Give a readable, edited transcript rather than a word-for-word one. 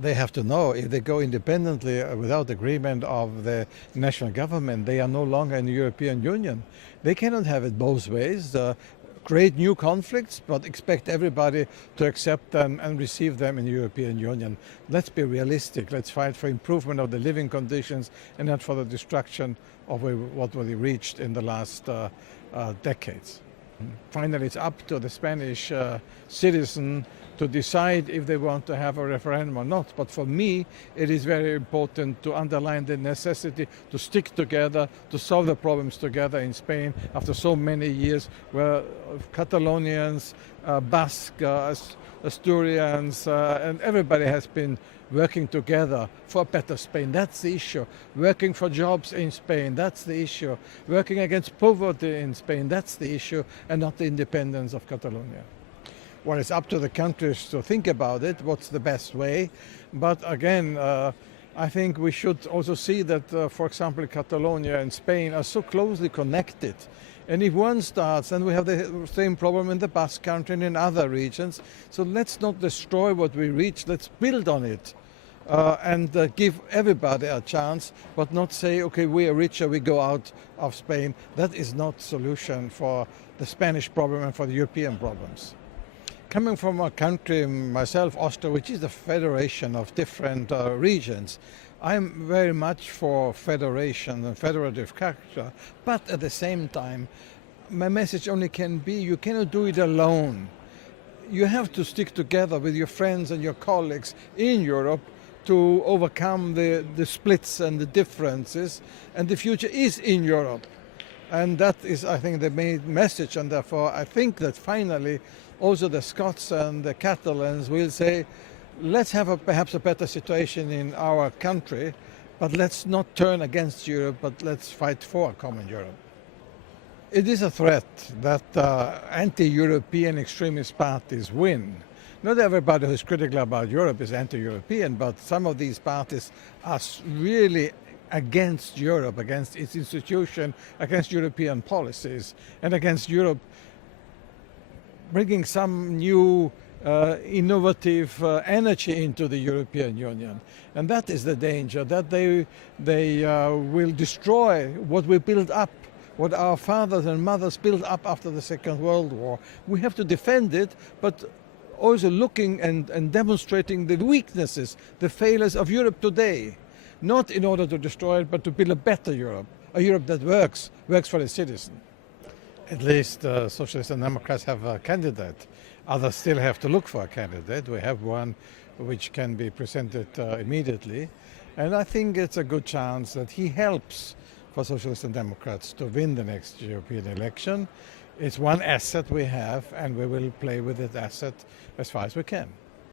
They have to know if they go independently without agreement of the national government, they are no longer in the European Union. They cannot have it both ways. Create new conflicts, but expect everybody to accept them and receive them in the European Union. Let's be realistic. Let's fight for improvement of the living conditions and not for the destruction of what we reached in the last decades. Finally, it's up to the Spanish citizen to decide if they want to have a referendum or not. But for me, it is very important to underline the necessity to stick together, to solve the problems together in Spain after so many years where Catalonians, Basques, Asturians, and everybody has been working together for a better Spain. That's the issue. Working for jobs in Spain, that's the issue. Working against poverty in Spain, that's the issue, and not the independence of Catalonia. Well, it's up to the countries to think about it, what's the best way. But again, I think we should also see that, for example, Catalonia and Spain are so closely connected. And if one starts, then we have the same problem in the Basque Country and in other regions. So let's not destroy what we reach, let's build on it. And give everybody a chance, but not say, okay, we are richer, we go out of Spain. That is not a solution for the Spanish problem and for the European problems. Coming from a country, myself, Austria, which is a federation of different regions, I'm very much for federation and federative character, but at the same time, my message only can be you cannot do it alone. You have to stick together with your friends and your colleagues in Europe to overcome the splits and the differences, and the future is in Europe. And that is, I think, the main message, and therefore I think that finally also the Scots and the Catalans will say, let's have perhaps a better situation in our country, but let's not turn against Europe, but let's fight for a common Europe. It is a threat that anti-European extremist parties win. Not everybody who is critical about Europe is anti-European, but some of these parties are really against Europe, against its institution, against European policies, and against Europe bringing some new innovative energy into the European Union. And that is the danger, that they will destroy what we built up, what our fathers and mothers built up after the Second World War. We have to defend it, but also looking and demonstrating the weaknesses, the failures of Europe today. Not in order to destroy it, but to build a better Europe, a Europe that works for the citizen. At least Socialists and Democrats have a candidate. Others still have to look for a candidate. We have one which can be presented immediately. And I think it's a good chance that he helps for Socialists and Democrats to win the next European election. It's one asset we have, and we will play with that asset as far as we can.